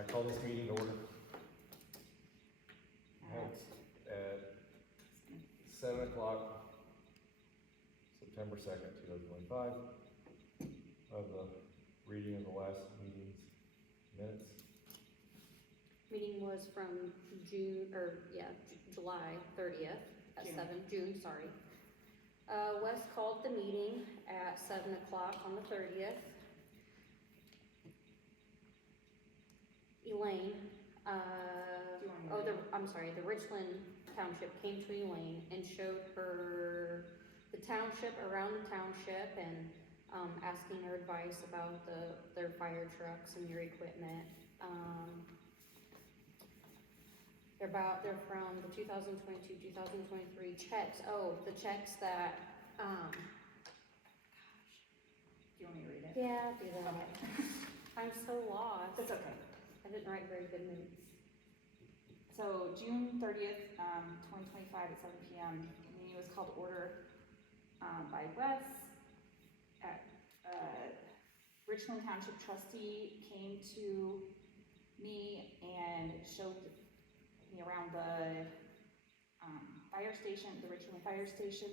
I call this meeting to order. At 7 o'clock, September 2nd, 2025, of the reading of the last meeting's minutes. Meeting was from July 30th at June, sorry. Wes called the meeting at 7 o'clock on the 30th. Elaine, the Richland Township came to Elaine and showed her the township, around the township, and asking her advice about their fire trucks and your equipment. They're from the 2022, 2023 checks. Oh, the checks that, Do you want me to read it? yeah, do that. Okay. I'm so lost. That's okay. I didn't write very good notes. So June 30th, 2025 at 7 p.m. The meeting was called to order by Wes. Richland Township trustee came to me and showed me around the fire station, the Richland fire station.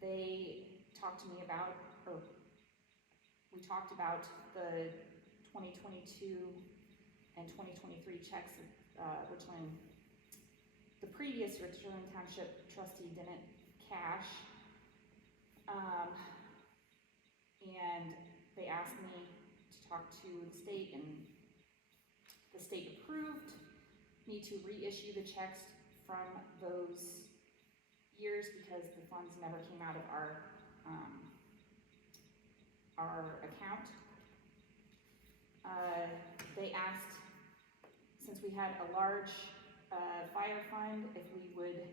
They talked to me about, or we talked about the 2022 and 2023 checks. Richland, the previous Richland Township trustee didn't cash, and they asked me to talk to the state, and the state approved me to reissue the checks from those years because the funds never came out of our account. They asked, since we had a large fire fund, if we would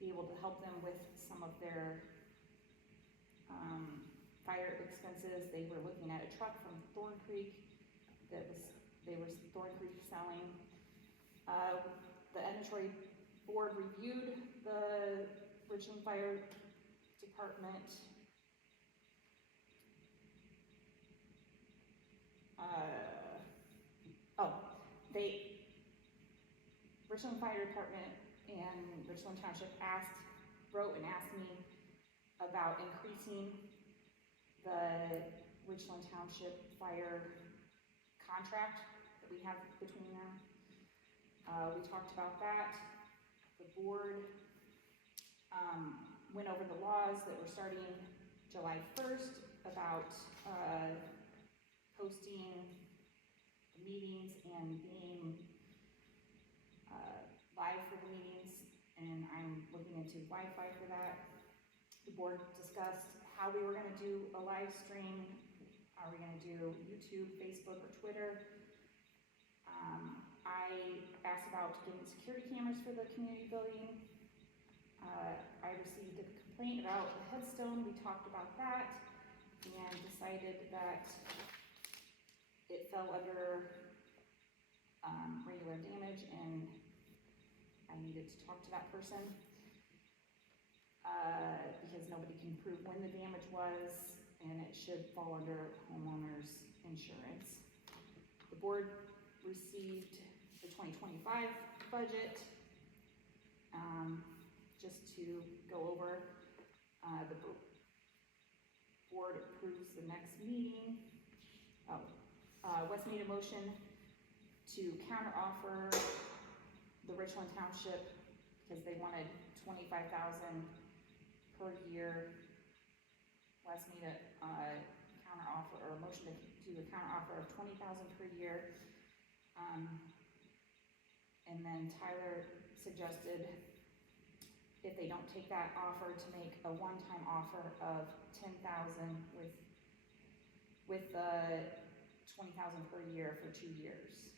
be able to help them with some of their fire expenses. They were looking at a truck from Thorn Creek Thorn Creek selling. The inventory board reviewed the Richland Fire Department Richland Fire Department and Richland Township wrote and asked me about increasing the Richland Township fire contract that we have between them. We talked about that. The board went over the laws that were starting July 1st about posting the meetings and being live for the meetings, and I'm looking into Wi-Fi for that. The board discussed how we were going to do a live stream. Are we going to do YouTube, Facebook, or Twitter? I asked about getting security cameras for the community building. I received a complaint about the headstone. We talked about that and decided that it fell under regular damage, and I needed to talk to that person because nobody can prove when the damage was, and it should fall under homeowners insurance. The board received the 2025 budget just to go over. The board approves the next meeting. Wes made a motion to counteroffer the Richland Township because they wanted $25,000 per year. Wes made a counteroffer, or a motion to do a counteroffer of $20,000 per year. And then Tyler suggested, if they don't take that offer, to make a one-time offer of $10,000 with the $20,000 per year for 2 years.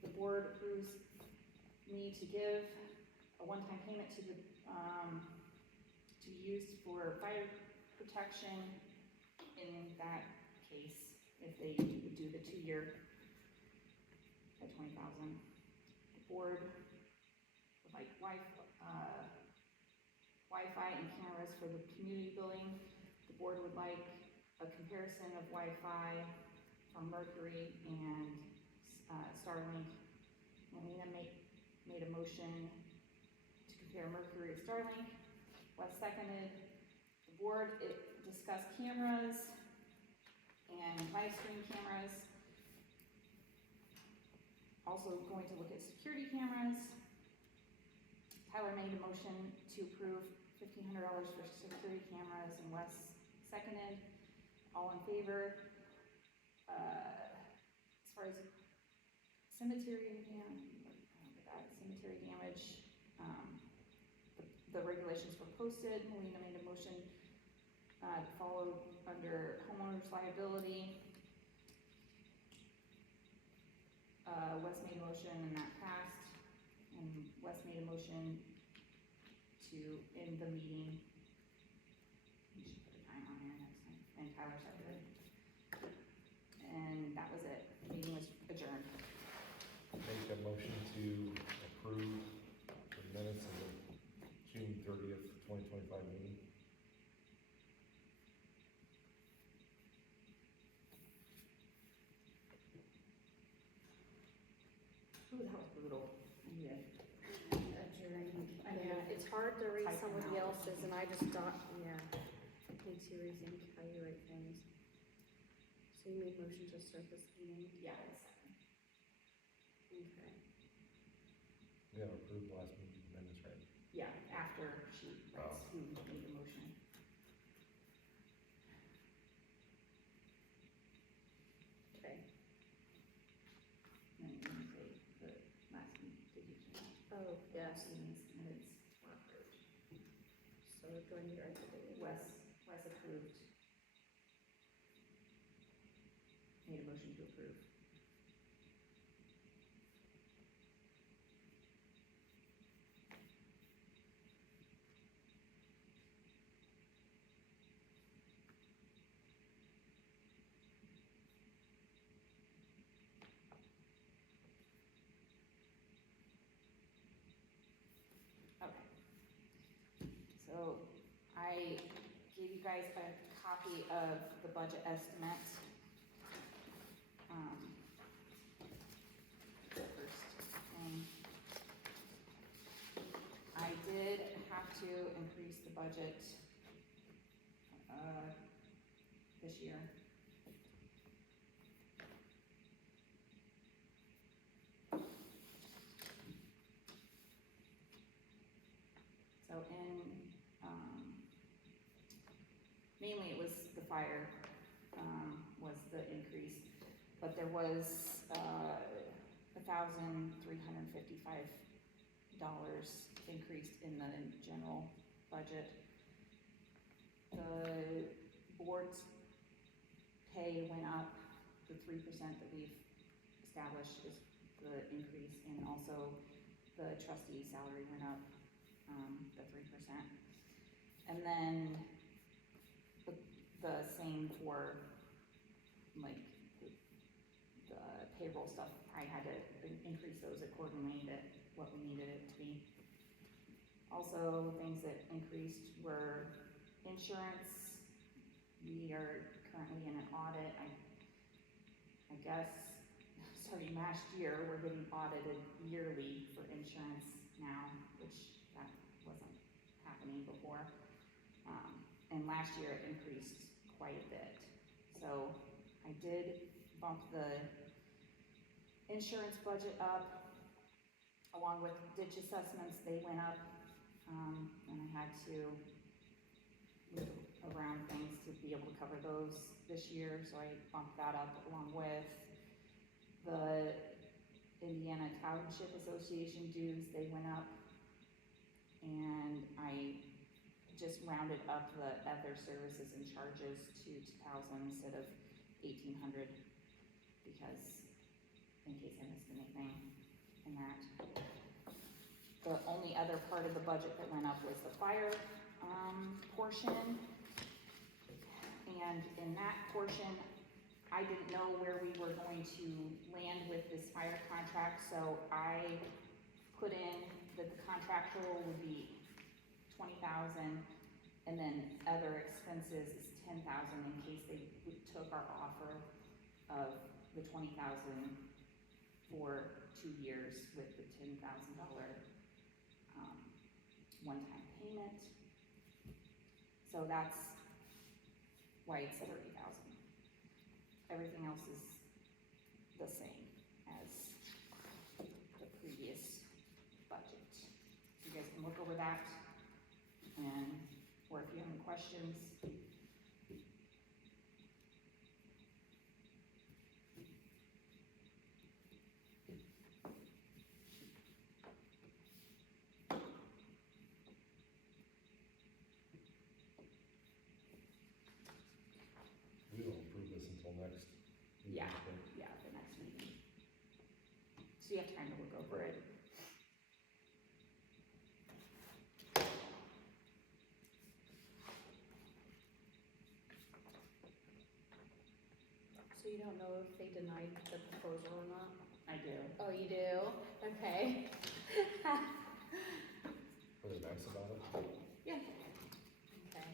The board approves me to give a one-time payment to the to use for fire protection in that case, if they would do the 2 year at $20,000. The board would like Wi-Fi and cameras for the community building. The board would like a comparison of Wi-Fi from Mercury and, Starlink. Melina made a motion to compare Mercury to Starlink. Wes seconded. The board, discussed cameras and live stream cameras. Also going to look at security cameras. Tyler made a motion to approve $1,500 for security cameras, and Wes seconded. All in favor? As far as cemetery damage, the regulations were posted. Melina made a motion, followed under homeowner's liability. Wes made a motion and that passed, and Wes made a motion to end the meeting. We should put a time on there next time, and Tyler seconded. And that was it, the meeting was adjourned. Make a motion to approve the minutes of the June 30th, 2025 meeting. Ooh, that was brutal. Yeah. Yeah, it's hard to read Type them somebody out. else's, and I just thought, yeah, it makes you rethink how you write things. So you made motion to start this meeting? Yeah, it's second. Okay. We have approved last meeting minutes, right? Yeah, after she writes who made the motion. Okay. And then you say the last meeting, did you say? Oh, yes, Last meeting's minutes were approved. so do I need to write the date? Wes approved. Made a motion to approve. Okay. So I gave you guys a copy of the budget estimate. The first thing. I did have to increase the budget, this year. So mainly it was the fire, was the increase, but there was, $1,355 increased in the general budget. The board's pay went up, the 3% that we've established is the increase, and also the trustee salary went up, the 3%. And then the same for like the payroll stuff, I had to increase those accordingly to what we needed it to be. Also, things that increased were insurance. We are currently in an audit. I guess, starting last year, we're getting audited yearly for insurance now, which that wasn't happening before. And last year it increased quite a bit. So I did bump the insurance budget up, along with ditch assessments, they went up. And I had to move around things to be able to cover those this year, so I bumped that up, along with the Indiana Township Association dues, they went up. And I just rounded up the other services and charges to 2,000 instead of 1,800, because in case I missed anything in that. The only other part of the budget that went up was the fire portion. And in that portion, I didn't know where we were going to land with this fire contract, so I put in that the contractual would be 20,000, and then other expenses is 10,000 in case they took our offer of the 20,000 for 2 years with the $10,000 one-time payment. So that's why it's 30,000. Everything else is the same as the previous budget. You guys can look over that, and, or if you have any questions. We don't approve this until next meeting. Yeah. okay? Yeah, the next meeting. So you have time to look over it. So you don't know if they denied the proposal or not? I do. Oh, you do? Okay. Were they nice about it? Yeah. Okay.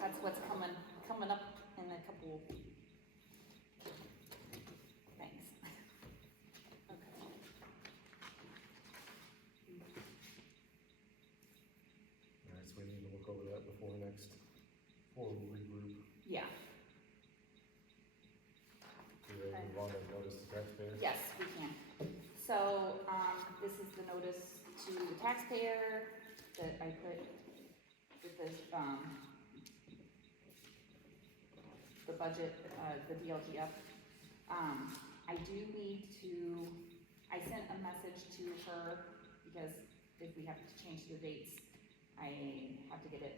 That's what's coming up in a couple things. Okay. Alright, so we need to look over that before we regroup. Yeah, Do we move on to notice to taxpayer? yes, we can. So, this is the notice to the taxpayer that I put with this, the budget, the DLG up. I do need to, I sent a message to her, because if we have to change the dates, I have to get it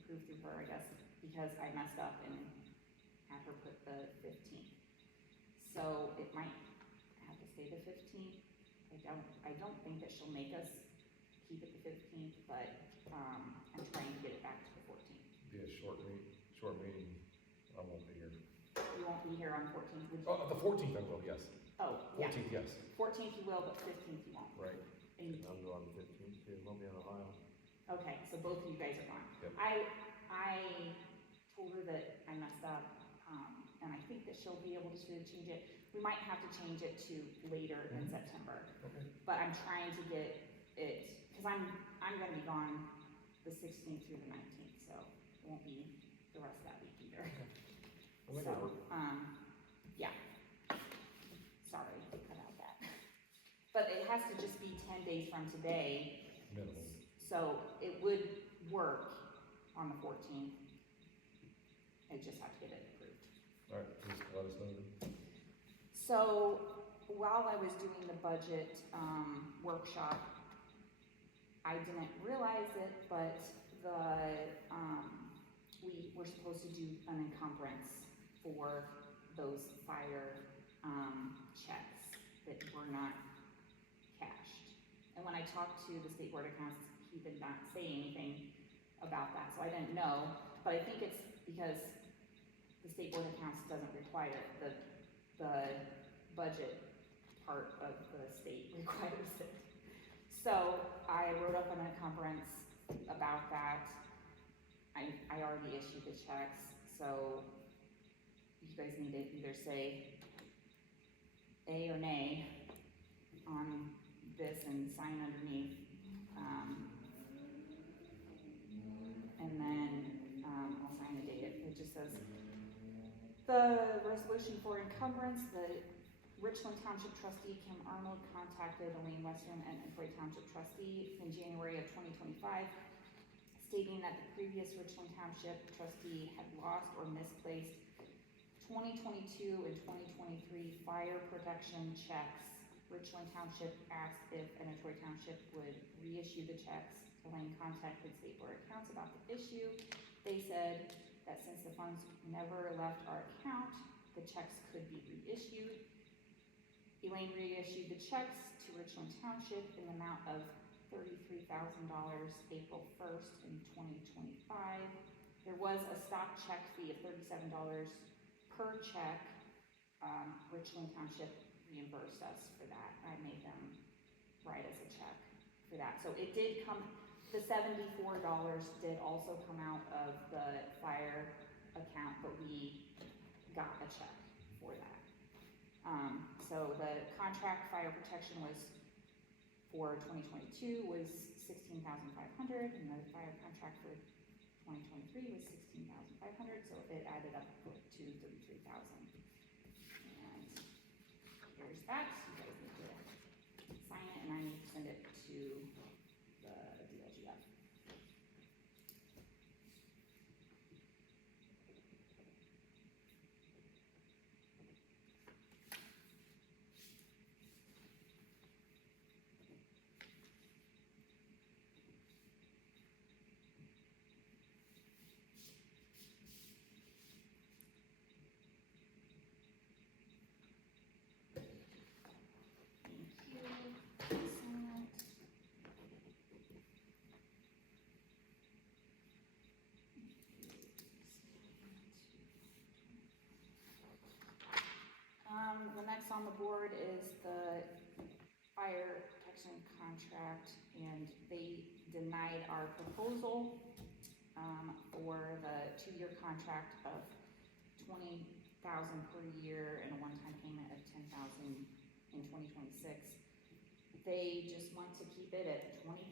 approved through her, I guess, because I messed up and had her put the 15th. So it might have to stay the 15th. I don't think that she'll make us keep it the 15th, but, I'm trying to get it back to the 14th. Be a short meeting, I won't be here. You won't be here on 14th, would you? Oh, the 14th I will, yes. Oh, yeah, 14th, yes, 14th you will, but 15th you won't. right. And, I'm going the 15th too, I'll be in Ohio. okay, so both of you guys are gone. Yep. I told her that I messed up, and I think that she'll be able to change it. We might have to change it to later in September, Okay. but I'm trying to get it, because I'm gonna be gone the 16th through the 19th, so it won't be the rest of that week either. Well, that'll So, work. yeah. Sorry, cut out that. But it has to just be 10 days from today, Minimum. so it would work on the 14th. I just have to get it approved. Alright, just let us know then. So while I was doing the budget, workshop, I didn't realize it, but we were supposed to do an encumbrance for those fire, checks that were not cashed. And when I talked to the state board of accounts, he did not say anything about that, so I didn't know, but I think it's because the state board of accounts doesn't require it, the budget part of the state requires it. So I wrote up an encumbrance about that. I already issued the checks, so you guys need to either say A or nay on this and sign underneath. And then, I'll sign and date it. It just says, the resolution for encumbrance, the Richland Township trustee Kim Arnold contacted Elaine Western and Troy Township trustee in January of 2025, stating that the previous Richland Township trustee had lost or misplaced 2022 and 2023 fire protection checks. Richland Township asked if Troy Township would reissue the checks. Elaine contacted State Board of Accounts about the issue. They said that since the funds never left our account, the checks could be reissued. Elaine reissued the checks to Richland Township in the amount of $33,000 April 1st in 2025. There was a stop check fee of $37 per check. Richland Township reimbursed us for that. I made them write us a check for that. So it did come, the $74 did also come out of the fire account, but we got a check for that. So the contract fire protection was, for 2022 was 16,500, and the fire contract for 2023 was 16,500, so it added up to 33,000. And here's that, you guys need to sign it, and I need to send it to the DLGF. Thank you. Sign it. The next on the board is the fire protection contract, and they denied our proposal, for the 2-year contract of $20,000 per year and a one-time payment of $10,000 in 2026. They just want to keep it at 20,000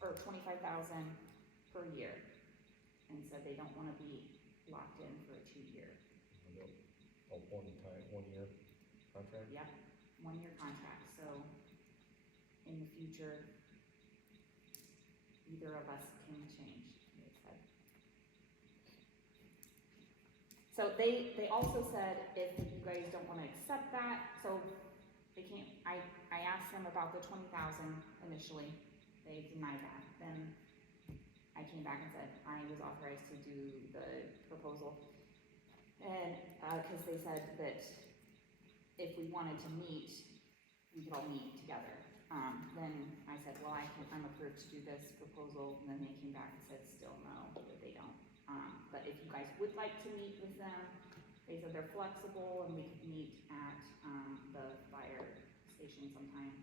or 25,000 per year, and said they don't wanna be locked in for a 2-year. A one-year contract? Yep, 1-year contract, so in the future, either of us can change, they said. So they also said if you guys don't wanna accept that, so they can't, I asked them about the 20,000 initially, they denied that, then I came back and said I was authorized to do the proposal. And, cause they said that if we wanted to meet, we could all meet together. Then I said, well, I'm approved to do this proposal, and then they came back and said still no, that they don't. But if you guys would like to meet with them, they said they're flexible and we could meet at, the fire station sometime.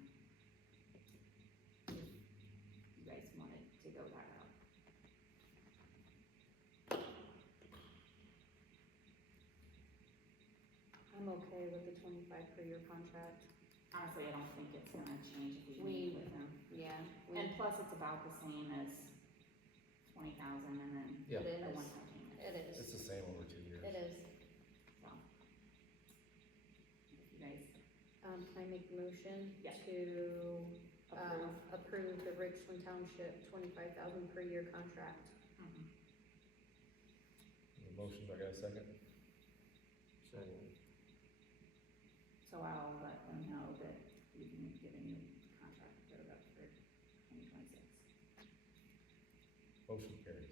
If you guys wanted to go that route. I'm okay with the 25 per year contract. Honestly, I don't think it's gonna change if we meet with them. Yeah. And plus, it's about the same as 20,000 and then Yeah. It a is. one-time payment, It is. It's the same over 2 years. It is. so. If you guys Can I make a motion Yeah. to, approve. approve the Richland Township 25,000 per year contract? Mhm. The motion, I got a second? Second. So I'll let them know that we can get a new contract put up for 2026. Motion carries.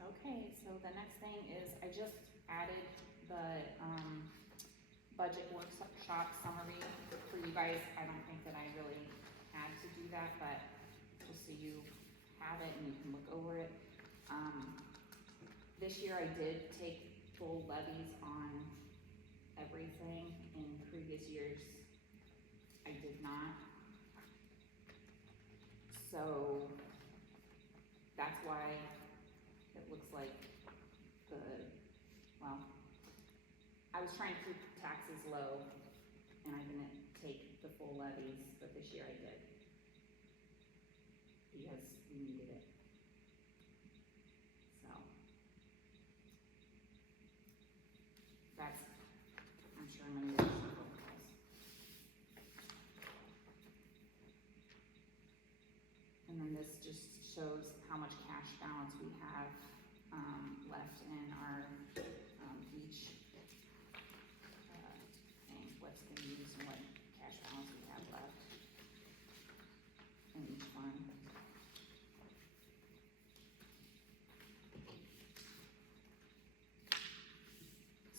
Okay, so the next thing is I just added the, budget workshop summary for you guys. I don't think that I really had to do that, but just so you have it and you can look over it. This year I did take full levies on everything. In previous years, I did not. So that's why it looks like I was trying to keep taxes low and I didn't take the full levies, but this year I did. Because we needed it. So. That's, I'm sure I'm gonna get some phone calls. And then this just shows how much cash balance we have, left in our, each, thing, what's been used and what cash balance we have left.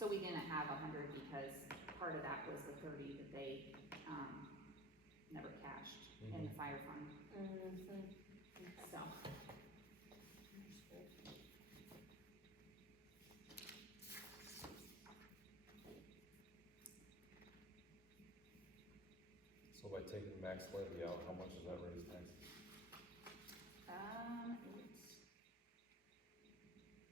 So we didn't have 100 because part of that was the 30 that they, never cashed in the fire fund, Mm-hmm. so. So by taking the max levy out, how much does that raise taxes?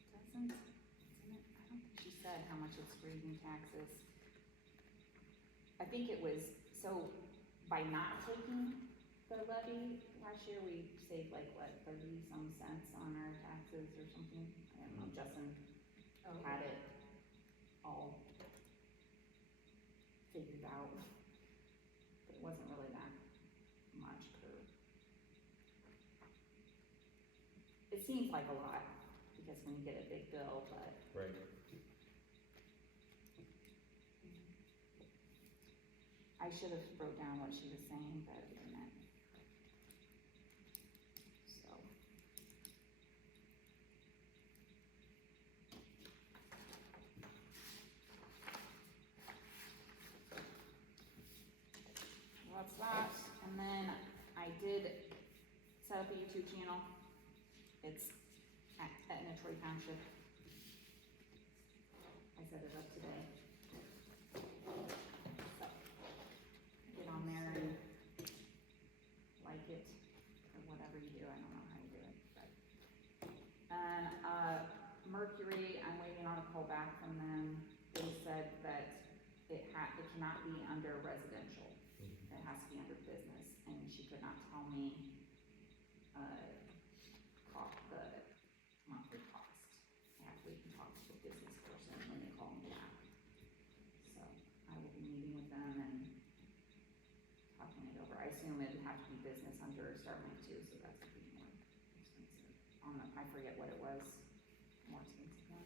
It doesn't, I don't think she said how much it's raising taxes. I think it was, so by not taking the levy, last year we saved like, what, 30-some cents on our taxes or something? I don't know, Justin had it all figured out, but it wasn't really that much per. It seems like a lot, because when you get a big bill, but Right. I should have wrote down what she was saying, but I didn't. So. That's that, and then I did set up a YouTube channel. It's at Etna Troy Township. I set it up today. So, get on there and like it, or whatever you do, I don't know how you do it, but. And, Mercury, I'm waiting on a call back from them. They said that it cannot be under residential. It has to be under business, and she could not tell me, the monthly cost. I have to wait and talk to the business person when they call me back. So, I will be meeting with them and talking it over. I assume it'd have to be business under Starlink too, so that's gonna be more expensive. I forget what it was, more expensive now.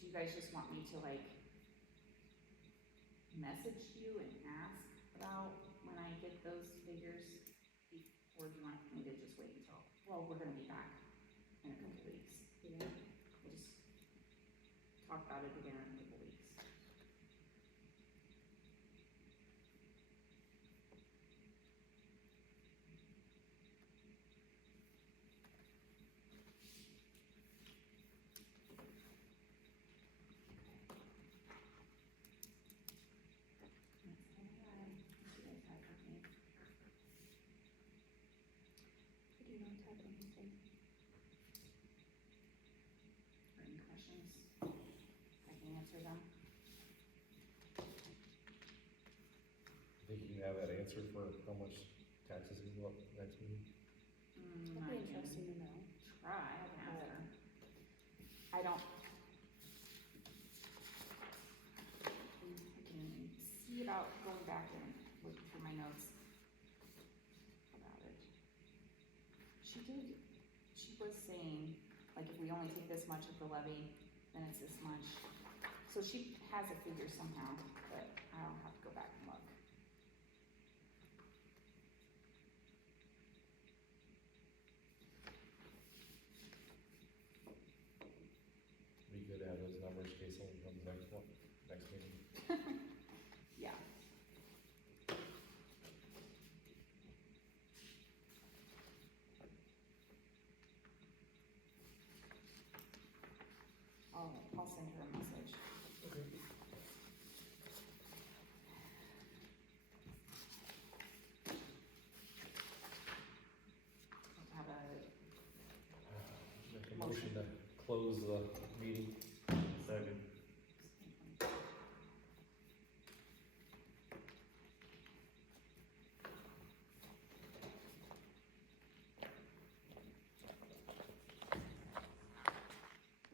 Do you guys just want me to like message you and ask about when I get those figures? Or do you want me to just wait until, well, we're gonna be back in a couple weeks. Yeah. We'll just talk about it again in a couple weeks. I do not have anything. Any questions? I can answer them. Think you can have that answer for how much taxes can go up next meeting? That'd be interesting to know. Try, I can ask her. I don't. I can see about going back and looking through my notes about it. She was saying, like, if we only take this much of the levy, then it's this much. So she has a figure somehow, but I'll have to go back and